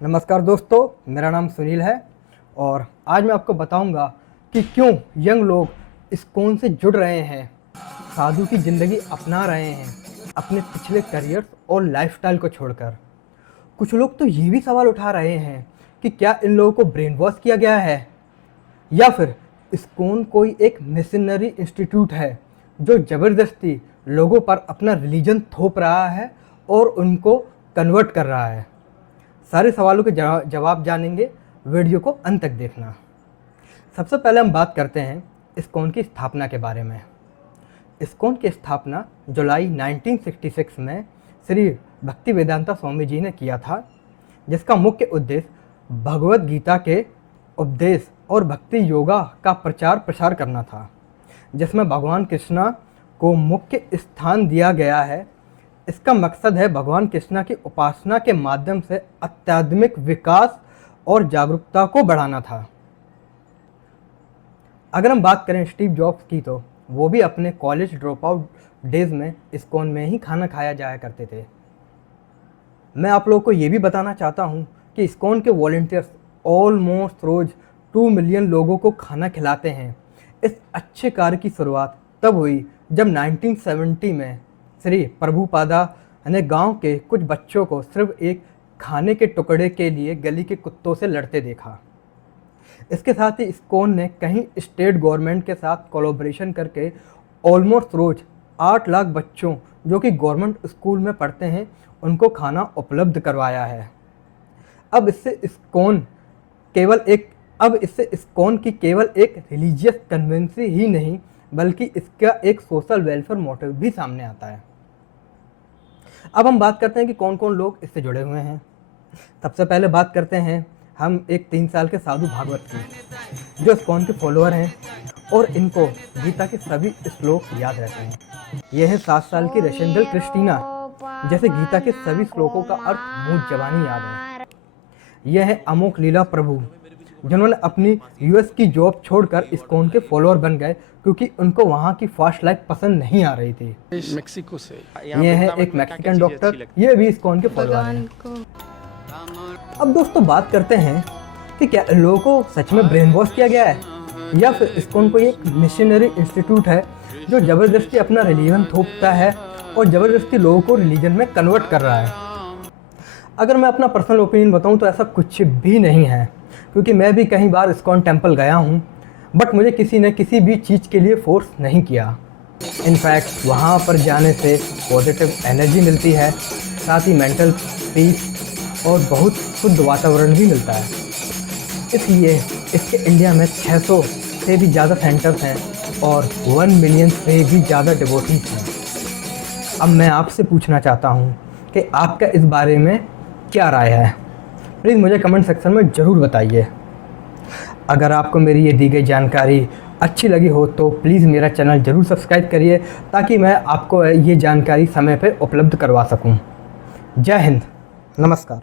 नमस्कार दोस्तों, मेरा नाम सुनील है और आज मैं आपको बताऊंगा कि क्यों यंग लोग इस्कॉन से जुड़ रहे हैं, साधु की ज़िंदगी अपना रहे हैं अपने पिछले करियर और लाइफस्टाइल को छोड़कर। कुछ लोग तो ये भी सवाल उठा रहे हैं कि क्या इन लोगों को ब्रेन वॉश किया गया है या फिर इस्कॉन कोई एक मिशनरी इंस्टीट्यूट है जो ज़बरदस्ती लोगों पर अपना रिलीजन थोप रहा है और उनको कन्वर्ट कर रहा है। सारे सवालों के जवाब जानेंगे, वीडियो को अंत तक देखना। सबसे पहले हम बात करते हैं इस्कॉन की स्थापना के बारे में। इस्कॉन की स्थापना जुलाई 1966 में श्री भक्तिवेदांता स्वामी जी ने किया था, जिसका मुख्य उद्देश्य भगवद गीता के उपदेश और भक्ति योगा का प्रचार प्रसार करना था, जिसमें भगवान कृष्णा को मुख्य स्थान दिया गया है। इसका मकसद है भगवान कृष्णा की उपासना के माध्यम से आध्यात्मिक विकास और जागरूकता को बढ़ाना था। अगर हम बात करें स्टीव जॉब्स की, तो वो भी अपने कॉलेज ड्रॉप आउट डेज में इस्कॉन में ही खाना खाया जाया करते थे। मैं आप लोगों को ये भी बताना चाहता हूँ कि इस्कॉन के वॉलंटियर्स ऑलमोस्ट रोज़ 2 मिलियन लोगों को खाना खिलाते हैं। इस अच्छे कार्य की शुरुआत तब हुई जब 1970 में श्री प्रभुपादा ने गांव के कुछ बच्चों को सिर्फ एक खाने के टुकड़े के लिए गली के कुत्तों से लड़ते देखा। इसके साथ ही इस्कॉन ने कहीं स्टेट गवर्नमेंट के साथ कोलैबोरेशन करके ऑलमोस्ट रोज़ 8 लाख बच्चों जो कि गवर्नमेंट स्कूल में पढ़ते हैं उनको खाना उपलब्ध करवाया है। अब इससे इस्कॉन की केवल एक रिलीजियस कन्वेंसी ही नहीं, बल्कि इसका एक सोशल वेलफेयर मोटिव भी सामने आता है। अब हम बात करते हैं कि कौन कौन लोग इससे जुड़े हुए हैं। सबसे पहले बात करते हैं हम एक 3 साल के साधु भागवत की, जो इस्कॉन के फॉलोअर हैं और इनको गीता के सभी श्लोक याद रहते हैं। यह है 7 साल की रशेंडल क्रिस्टीना, जैसे गीता के सभी श्लोकों का अर्थ मुंह जबानी याद है। यह है अमोक लीला प्रभु, जिन्होंने अपनी यूएस की जॉब छोड़कर इस्कॉन के फॉलोअर बन गए क्योंकि उनको वहाँ की फास्ट लाइफ पसंद नहीं आ रही थी। मेक्सिको से ये है एक मैक्सिकन डॉक्टर, ये भी इस्कॉन के फॉलोअर हैं। अब दोस्तों बात करते हैं कि क्या लोगों को सच में ब्रेन वॉश किया गया है या फिर इस्कॉन कोई एक मिशनरी इंस्टीट्यूट है जो ज़बरदस्ती अपना रिलीजन थोपता है और ज़बरदस्ती लोगों को रिलीजन में कन्वर्ट कर रहा है। अगर मैं अपना पर्सनल ओपिनियन बताऊं तो ऐसा कुछ भी नहीं है, क्योंकि मैं भी कई बार इस्कॉन टेम्पल गया हूं, बट मुझे किसी ने किसी भी चीज़ के लिए फोर्स नहीं किया। इनफैक्ट वहाँ पर जाने से पॉजिटिव एनर्जी मिलती है, साथ ही मेंटल पीस और बहुत शुद्ध वातावरण भी मिलता है। इसलिए इसके इंडिया में 600 से भी ज़्यादा सेंटर्स हैं और 1 मिलियन से भी ज़्यादा डिवोटीज हैं। अब मैं आपसे पूछना चाहता हूँ कि आपका इस बारे में क्या राय है। प्लीज़ मुझे कमेंट सेक्शन में ज़रूर बताइए। अगर आपको मेरी ये दी गई जानकारी अच्छी लगी हो तो प्लीज़ मेरा चैनल ज़रूर सब्सक्राइब करिए, ताकि मैं आपको ये जानकारी समय पर उपलब्ध करवा सकूं। जय हिंद, नमस्कार।